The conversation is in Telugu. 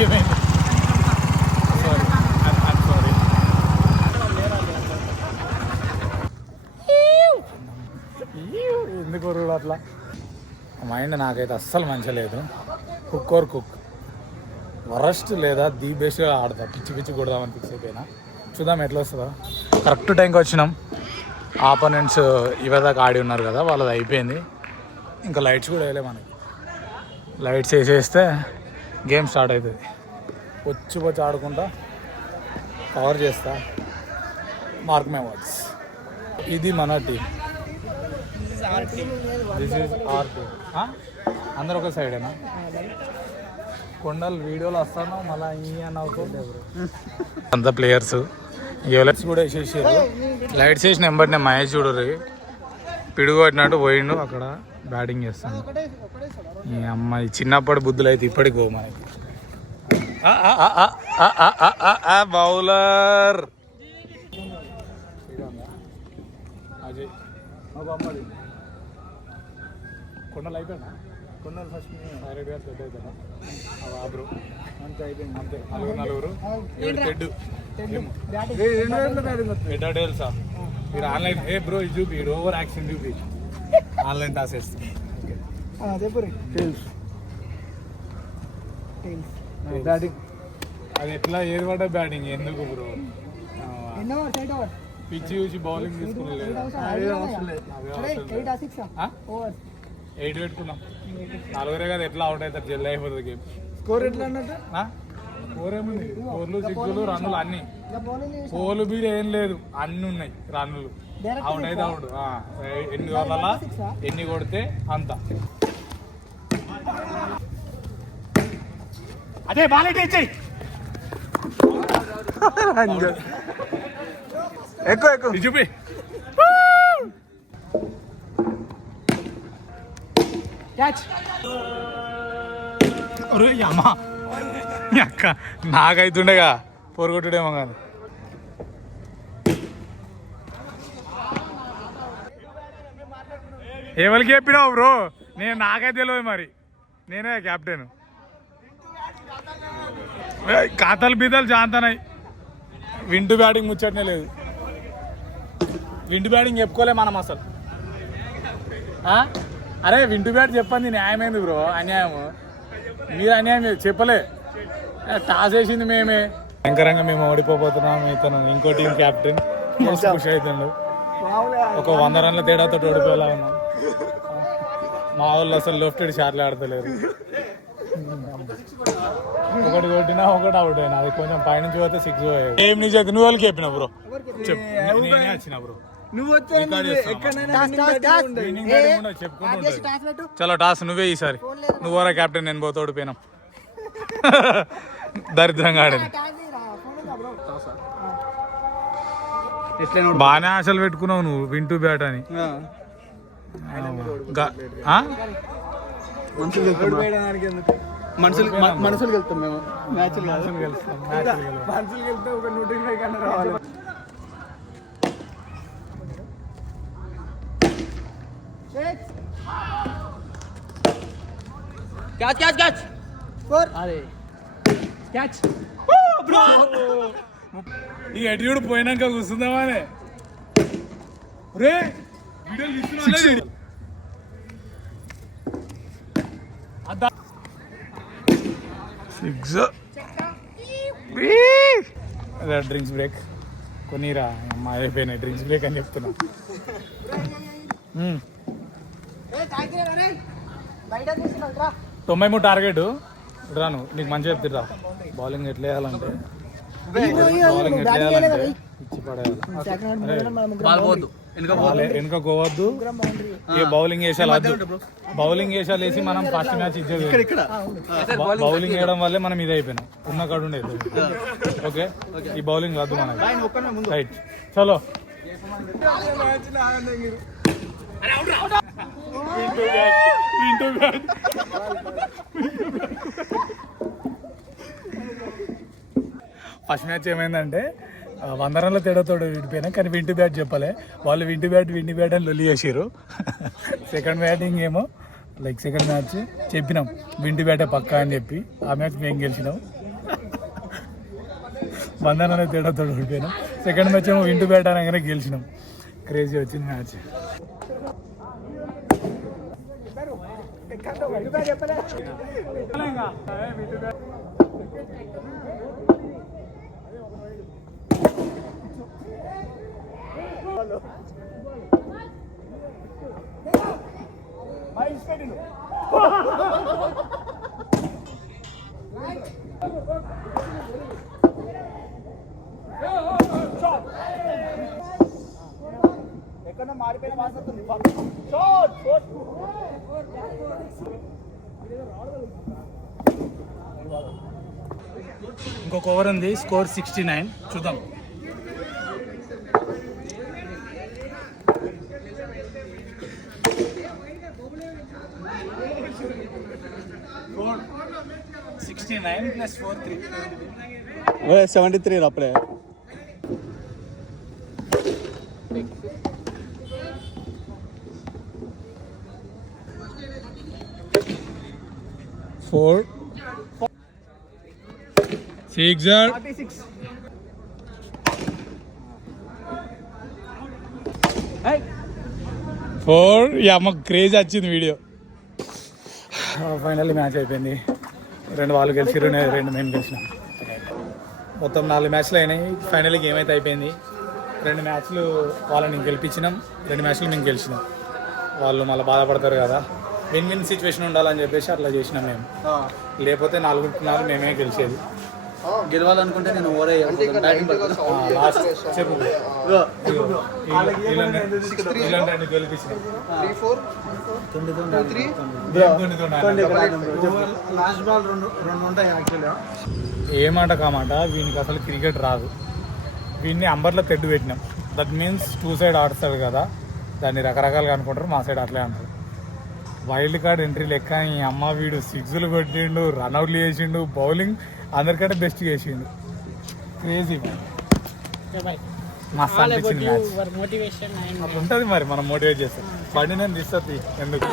ఏమైంది? Sorry, sorry. ఎందుకు కూడా అట్లా మైండ్ నాకైతే అస్సలు మంచిగా లేదు. కుక్ ఓర్ కుక్ వరస్ట్ లేదా ది బెస్ట్గా ఆడతా. పిచ్చి పిచ్చి కొడదామని ఫిక్స్ అయిపోయినా. చూద్దాం ఎట్లా వస్తుందో. కరెక్ట్ టైంకి వచ్చినాం. ఆపోనెంట్స్ ఇవదాకా ఆడి ఉన్నారు కదా, వాళ్ళది అయిపోయింది. ఇంకా లైట్స్ కూడా వేయలే మనకి. లైట్స్ వేసేస్తే గేమ్ స్టార్ట్ అవుతుంది. వచ్చి ఆడుకుంటా కవర్ చేస్తా. Mark my words. ఇది మన team. This is our team. అందరు ఒక సైడేనా? కొండలు వీడియోలు వస్తాను మళ్ళీ అని అవుతుంది. అంత ప్లేయర్స్ లైట్స్ కూడా వేసేసారు. లైట్స్ వేసిన వెంబడినే మహేష్ చూడరు పిడుగు కొట్టినట్టు పోయిండు అక్కడ బ్యాటింగ్ చేస్తాను. ఈ అమ్మాయి చిన్నప్పటి బుద్ధులు అయితే ఇప్పటికి పో మనకి. బౌలర్ అజయ్ కొండలు అయిపోయినా? కొండలు ఫస్ట్ రెడ్డి గారు సెట్ అవుతారా? బ్రో అంతే అయిపోయింది. అంతే నలుగురు తెలుసా మీరు ఆన్లైన్. ఏ బ్రో ఇది చూపి ఓవర్ యాక్షన్ చూపి ఆన్లైన్ టాస్ వేస్తుంది. బ్యాటింగ్ అది ఎట్లా ఏది పడ్డా బ్యాటింగ్ ఎందుకు బ్రో? పిచ్చి చూసి బౌలింగ్ తీసుకున్నాం. 8 పెట్టుకున్నాం. నలుగురే కదా ఎట్లా అవుట్ అవుతారు. జల్లి అయిపోతుంది గేమ్. స్కోర్ ఎట్లా అన్నట్టు? స్కోర్ ఏముంది? 4లు 6లు రన్నులు అన్ని. పోలు బీడు ఏం లేదు, అన్ని ఉన్నాయి రన్నులు. అవుట్ అయితే అవుట్. ఎన్ని ఓవర్ల ఎన్ని కొడితే అంత. అదే బాలెట్ ఇచ్చేయి. ఎక్కువ చూపి. అమ్మా అక్క నాకైతుండేగా పొరగొట్టుడేమో కానీ. ఎవరికి చెప్పినావు బ్రో? నాకైతే తెలియదు మరి. నేనే కెప్టెన్. ఖాతాలు బీతాలు చాంతనాయి. వింటు బ్యాటింగ్ ముచ్చటనే లేదు. వింటు బ్యాటింగ్ చెప్పుకోలే మనం అసలు. అరే వింటు బ్యాట్ చెప్పండి. న్యాయమైంది బ్రో. అన్యాయము మీరు అన్యాయం చెప్పలే. టాస్ వేసింది మేమే. భయంకరంగా మేము ఓడిపోతున్నాం. ఇతను ఇంకో టీం క్యాప్టెన్ ఖుషి అవుతుండు. ఒక 100 రన్ల తేడాతో ఓడిపోయేలా ఉన్నాం. మా వాళ్ళు అసలు లెఫ్ట్ షాట్లు ఆడతలేరు. ఒకటి కొట్టినా ఒకటి అవుట్ అయినా. అది కొంచెం పైనుంచి పోతే 6 పోయాయి. ఏం నీ చెప్పి నువ్వు వాళ్ళకి చెప్పినా బ్రో? నేనే వచ్చిన బ్రో. చలో టాస్ నువ్వే ఈసారి. నువ్వరా కెప్టెన్, నేను పోతే ఓడిపోయినాం. దరిద్రంగా ఆడని. బాగానే ఆశలు పెట్టుకున్నావు నువ్వు వింటూ బ్యాట్ అని. మనుషులు వెళ్తాం మేము. మనుషులు గెలుస్తాం. ఒక 125 కన్నా రావాలి. ఈ అటిట్యూడ్ పోయినాక కూర్చుందామనే. రే వీడియోలు తీసుకున్నా. డ్రింక్స్ బ్రేక్ కొనిరా. అమ్మ అయిపోయినాయి డ్రింక్స్ బ్రేక్ అని చెప్తున్నా. 93 టార్గెట్ రాను. నీకు మంచిగా చెప్తురా. బౌలింగ్ ఎట్లా వేయాలంటే ఇచ్చి పడేయాలి. వెనుక పోవద్దు. ఇక బౌలింగ్ వేసాలి వద్దు. బౌలింగ్ వేసాలు వేసి మనం ఫస్ట్ మ్యాచ్ ఇచ్చేది. బౌలింగ్ వేయడం వల్లే మనం ఇది అయిపోయినాం. ఉన్న కాడు ఉండేది. ఓకే ఈ బౌలింగ్ వద్దు మనకి. రైట్ చలో. ఫస్ట్ మ్యాచ్ ఏమైందంటే 100 రన్ల తేడాతో విడిపోయినా. కానీ వింటు బ్యాట్ చెప్పలే వాళ్ళు. వింటు బ్యాట్ అని లొల్లి చేసారు. సెకండ్ బ్యాటింగ్ ఏమో సెకండ్ మ్యాచ్ చెప్పినాం వింటు బ్యాటే పక్కా అని చెప్పి. ఆ మ్యాచ్ మేము గెలిచినాం. బంధన్ అనే తేడాతో ఓడిపోయినాం. సెకండ్ మ్యాచ్ ఏమో ఇంటి బ్యాట్ అనగానే గెలిచినాం. క్రేజీ వచ్చింది మ్యాచ్. ఎక్కడ మారిపోయిన మారుతుంది. ఇంకొక ఓవర్ ఉంది. స్కోర్ 69. చూద్దాం. ఓ 73 అప్పుడే. ఫోర్ 6 4. మాకు క్రేజ్ వచ్చింది వీడియో. ఫైనల్లీ మ్యాచ్ అయిపోయింది. 2 వాళ్ళు గెలిచిరు, 2 మేము గెలిచినాం. మొత్తం 4 మ్యాచ్లు అయినాయి. ఫైనల్లీ గేమ్ అయితే అయిపోయింది. 2 మ్యాచ్లు వాళ్ళని గెలిపించినాం, 2 మ్యాచ్లు మేము గెలిచినాం. వాళ్ళు మళ్ళీ బాధపడతారు కదా, విన్ విన్ సిచ్యువేషన్ ఉండాలని చెప్పేసి అట్లా చేసినాం మేము. లేకపోతే 4 మేమే గెలిచేది. గెలవాలనుకుంటే నేను ఓరే లాస్ట్ చెప్పు గెలిపించినాం. లాస్ట్ బాల్ 2 ఉంటాయి యాక్చువల్గా. ఏ మాట కామాట వీనికి అసలు క్రికెట్ రాదు. వీడిని అంబర్లో తెడ్డు పెట్టినాం. దట్ మీన్స్ 2 సైడ్ ఆడుతాడు కదా, దాన్ని రకరకాలుగా అనుకుంటారు. మా సైడ్ అట్లే అంటారు. వైల్డ్ కార్డ్ ఎంట్రీ లెక్క ఈ అమ్మ వీడు 6లు కొట్టిండు, రన్అవుట్లు చేసిండు, బౌలింగ్ అందరికంటే బెస్ట్ చేసిండు. క్రేజీ మస్తు అనిపించింది మ్యాచ్. అట్లా ఉంటుంది మరి, మనం మోటివేట్ చేస్తాం. బండి నేను తీస్తుంది ఎందుకు.